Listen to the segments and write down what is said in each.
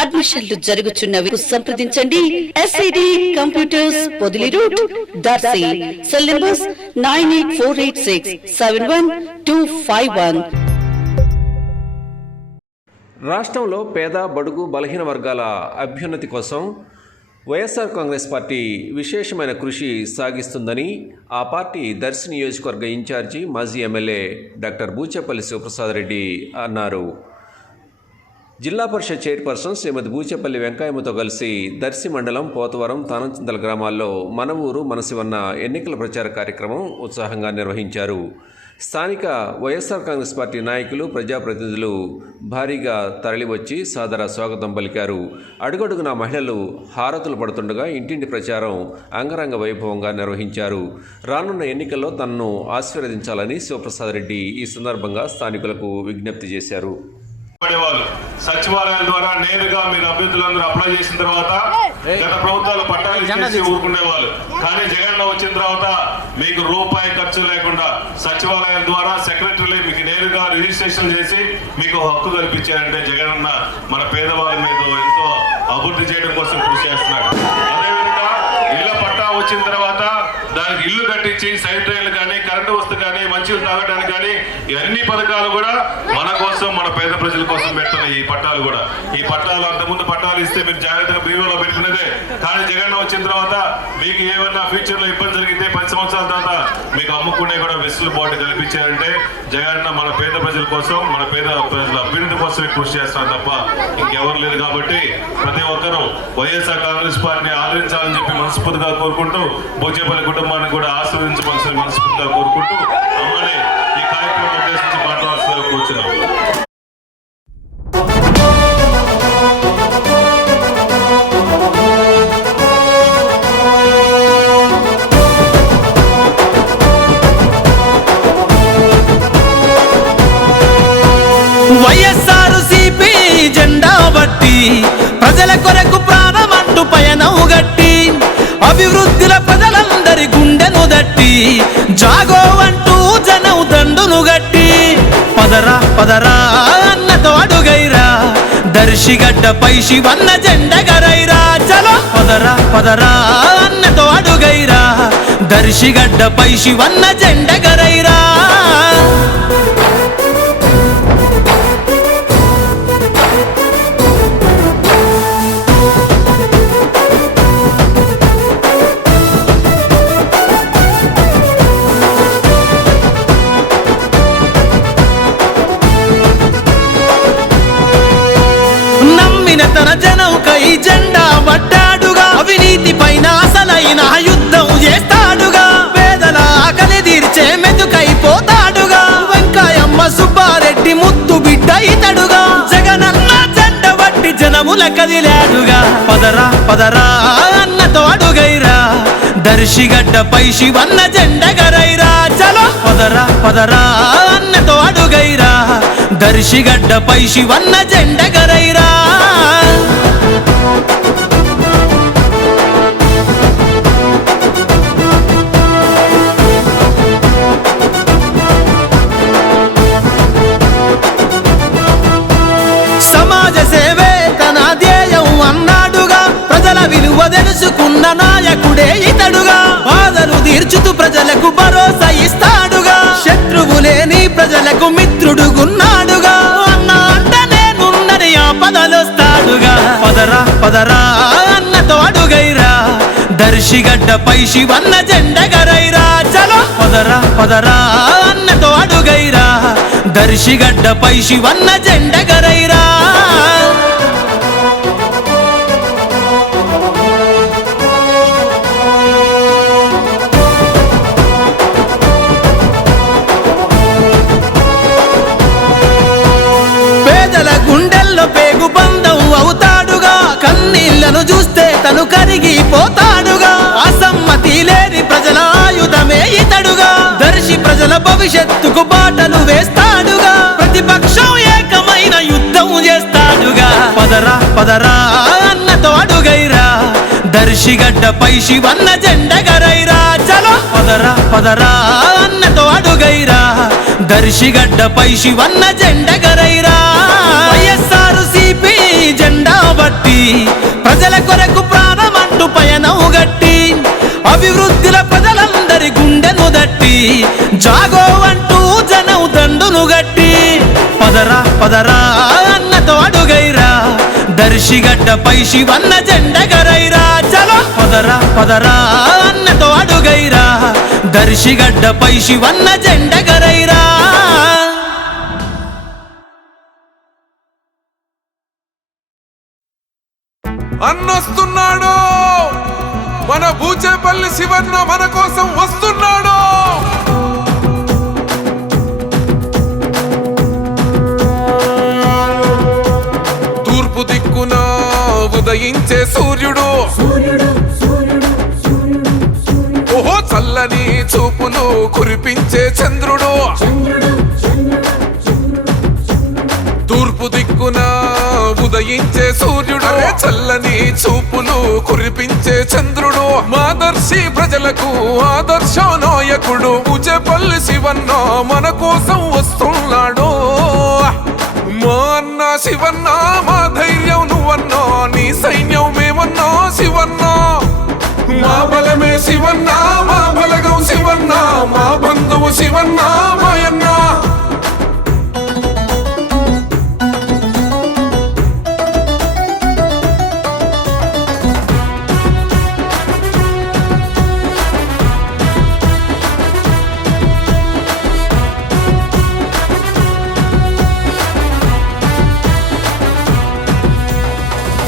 అడ్మిషన్లు జరుగుచున్నవి సంప్రదించండి. SID computers Podili route Darsi. Cell numbers nine eight four eight six seven one two five one. రాష్ట్రంలో పేద బడుగు బలహీన వర్గాల అభ్యున్నతి కోసం వైఎస్ఆర్ కాంగ్రెస్ పార్టీ విశేషమైన కృషి సాగిస్తుందని ఆ పార్టీ దర్శి నియోజకవర్గ ఇన్ఛార్జి మాజీ ఎమ్మెల్యే డాక్టర్ బూచేపల్లి శివప్రసాద్ రెడ్డి అన్నారు. జిల్లా పరిషత్ చైర్పర్సన్ శ్రీమతి బూచేపల్లి వెంకయ్యమ్మతో కలిసి దర్శి మండలం పోతవరం తానంచింతల గ్రామాల్లో మన ఊరు మనసివన్న ఎన్నికల ప్రచార కార్యక్రమం ఉత్సాహంగా నిర్వహించారు. స్థానిక వైఎస్ఆర్ కాంగ్రెస్ పార్టీ నాయకులు ప్రజాప్రతినిధులు భారీగా తరలివచ్చి సాదర స్వాగతం పలికారు. అడుగడుగున మహిళలు హారతులు పడుతుండగా ఇంటింటి ప్రచారం అంగరంగ వైభవంగా నిర్వహించారు. రానున్న ఎన్నికల్లో తనను ఆశీర్వదించాలని శివప్రసాద్ రెడ్డి ఈ సందర్భంగా స్థానికులకు విజ్ఞప్తి చేశారు. పడేవాళ్ళు సచివాలయాల ద్వారా నేరుగా మీరు అభ్యర్థులందరూ అప్లై చేసిన తర్వాత గత ప్రభుత్వాలు పట్టాలు ఇచ్చేసి ఊరుకునేవాళ్ళు. కానీ జగన్ వచ్చిన తర్వాత మీకు రూపాయి ఖర్చు లేకుండా సచివాలయం ద్వారా సెక్రటరీ మీకు నేరుగా రిజిస్ట్రేషన్ చేసి మీకు హక్కు కల్పించారంటే జగన్ అన్న మన పేదవాళ్ళ మీద ఎంతో అభివృద్ధి చేయడం కోసం కృషి చేస్తున్నాడు. అదేవిధంగా ఇళ్ళ పట్టా వచ్చిన తర్వాత దానికి ఇల్లు కట్టించి సైడ్ రైలు కానీ కరెంటు వస్తు కానీ మంచిలు తాగడానికి కానీ ఇవన్నీ అన్ని పథకాలు కూడా మన కోసం మన పేద ప్రజల కోసం పెడుతున్నాయి ఈ పట్టాలు కూడా. ఈ పట్టాలు అంతకుముందు పట్టాలు ఇస్తే మీరు జాగ్రత్తగా బీరోలో పెట్టుకునేదే కానీ జగన్ వచ్చిన తర్వాత మీకు ఏమన్నా ఫ్యూచర్లో ఇబ్బంది జరిగితే పది సంవత్సరాల తర్వాత మీకు అమ్ముకునే కూడా వెసులుబాటు కల్పించారంటే జగన్ మన పేద ప్రజల కోసం మన పేద ప్రజల అభివృద్ధి కోసమే కృషి చేస్తున్నారు తప్ప ఇంకెవరు లేదు కాబట్టి ప్రతి ఒక్కరూ వైఎస్ఆర్ కాంగ్రెస్ పార్టీని ఆదరించాలని చెప్పి మనస్ఫూర్తిగా కోరుకుంటూ భోజేపల్లి కుటుంబాన్ని కూడా ఆశీర్వదించవలసిన మనస్ఫూర్తిగా కోరుకుంటూ అమ్మని ఈ కార్యక్రమం ఉద్దేశించి మాట్లాడాల్సిన కూర్చున్నాం వైఎస్ఆర్ సిపి జెండా బట్టి ప్రజల కొరకు ప్రాణమంటూ పయనవు గట్టి అభివృద్ధిల ప్రజలందరి గుండెను దట్టి పదరా అన్నతో అడుగైరా. దర్శిగడ్డ పై శివన్న జెండగరైరా చలో పదరా పదరా అన్నతో అడుగైరా. దర్శిగడ్డ పై శివన్న జెండగరైరా నమ్మిన తన జెండా పట్టాడుగా. అవినీతి పైన అసలైన యుద్ధం చేస్తాడుగా. పేదల ఆకలి తీర్చే మెతుకైపోతాడుగా. వెంకాయమ్మ సుబ్బారెడ్డి ముద్దు బిడ్డ ఇతడుగా. జగనన్న జెండ బట్టి జనముల కదిలాడుగా పదరా పదరా అన్నతో అడుగైరా. దర్శిగడ్డ పై శివన్న జెండగరైరా చలో. పదరా పదరా అన్నతో అడుగైరా. దర్శిగడ్డ పై శివన్న జెండగరైరా తెలుసుకున్న నాయకుడే ఇతడుగా. బాధలు తీర్చుతూ ప్రజలకు భరోసా ఇస్తాడుగా. శత్రువు లేని ప్రజలకు మిత్రుడుగున్నాడుగా. అన్న అంట నేనున్నని ఆ పదలొస్తాడుగా పదరా పదరా అన్న తోడుగైరా. దర్శిగడ్డ పై శివన్న జెండగరైరా చలో. పదరా పదరా అన్న తోడుగైరా. దర్శిగడ్డ పై శివన్న జెండగరైరా తను కరిగిపోతాడుగా. అసమ్మతి లేని ప్రజల ఆయుధమే ఇతడుగా. దర్శి ప్రజల భవిష్యత్తుకు బాటలు వేస్తాడుగా. ప్రతిపక్షం ఏకమైన యుద్ధం చేస్తాడుగా. పదరా పదరా అన్నతో అడుగైరా దర్శిగడ్డపై శివన్న జెండగరైరా. చలో. పదరా పదరా అన్నతో అడుగైరా దర్శిగడ్డపై శివన్న జెండగరైరా. జాగో అంటూ జనం దండును గట్టి. పదరా పదరా అన్నతో అడుగైరా దర్శిగడ్డపై శివన్న జెండగరైరా చలో పదరా పదరా అన్నతో అడుగైరా దర్శిగడ్డపై శివన్న జెండగరైరా అన్నొస్తున్నాడు. మన బూచేపల్లి శివన్న మన కోసం వస్తున్నాడు. కురిపించే చంద్రుడు. తూర్పు దిక్కున ఉదయించే సూర్యుడు. చల్లని చూపులు కురిపించే చంద్రుడు. మాదర్శి ప్రజలకు ఆదర్శ నాయకుడు ఉజపల్లి శివన్న మన కోసం వస్తున్నాడు. మా అన్న శివన్న మా ధైర్యం నువ్వన్నా నీ సైన్యం మేమన్నా శివన్న. మా బలమే శివన్నా. నువ్వు శివన్న మాయన్న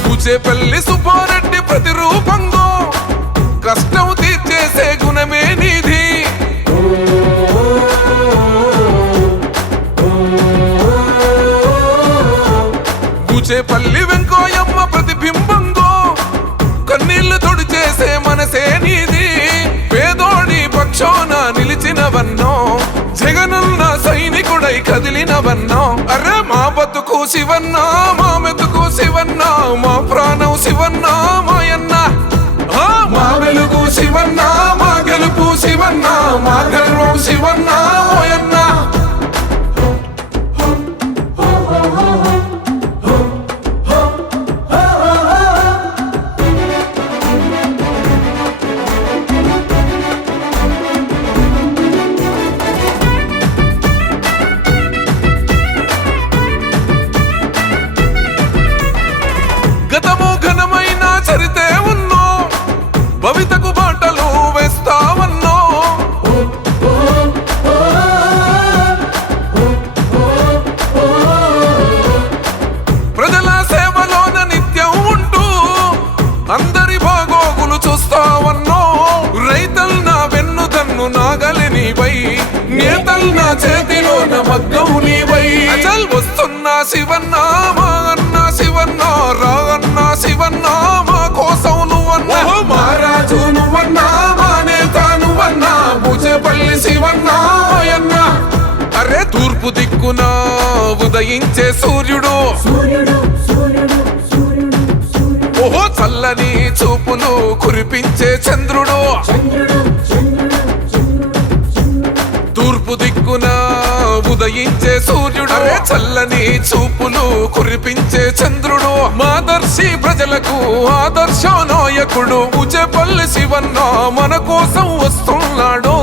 పూచేపల్లి సుబ్బారెడ్డి ప్రతిరూపంగా కష్టం తీర్చేసే గుణమే నీది. పూచేపల్లి వెంకోయమ్మ ప్రతిబింబంగో. కన్నీళ్ళు తుడిచేసే మనసే నీది. పేదోడి పక్షోన నిలిచినవన్నో. జగనన్న సైనికుడై కదిలినవన్నో. అరే మా బతుకు శివన్న మా మెతుకు శివన్న మా ప్రాణం శివన్న మాయన్న ఆ, మా వెలుగు శివన్న మా గెలుపు శివన్న మా గర్వం శివన్న ఓయన్న నీవై నేతల్ నా చేతిలోన మగ్గం నీవై. అచల్ వస్తున్నా శివన్న మా అన్న శివన్న రా అన్న శివన్న మా కోసం నువ్వన్నా. మహారాజు నువ్వన్నా మా నేత నువ్వన్నా భుజపల్లి శివన్న మాయన్న అరే తూర్పు దిక్కున ఉదయించే సూర్యుడు. ఓహో చల్లని చూపులు కురిపించే చంద్రుడు. తూర్పు దిక్కున ఉదయించే సూర్యుడు చల్లని చూపులు కురిపించే చంద్రుడు మాదర్శి ప్రజలకు ఆదర్శ నాయకుడు ఉజపల్లి శివన్న మన కోసం వస్తున్నాడు.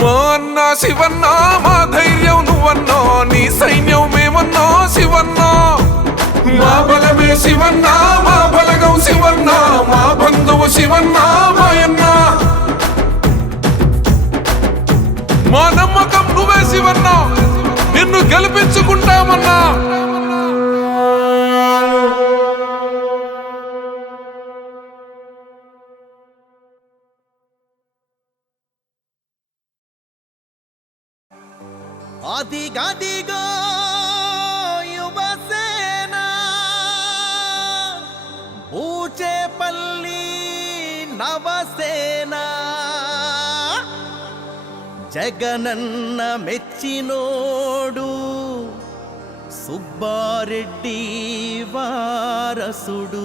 మా అన్న శివన్న మా ధైర్యం నువ్వన్నా నీ సైన్యం మేమన్నా శివన్న. మా బలమే శివన్న మా బలగం శివన్న మా బంధువు శివన్న మాయన్నా మా నమ్మకం నువ్వే శివన్న నిన్ను గెలిపించుకుంటామన్నా. అదిగదిగో యువసేన బూచేపల్లి నవ జగనన్న మెచ్చినోడు సుబ్బారెడ్డి వారసుడు.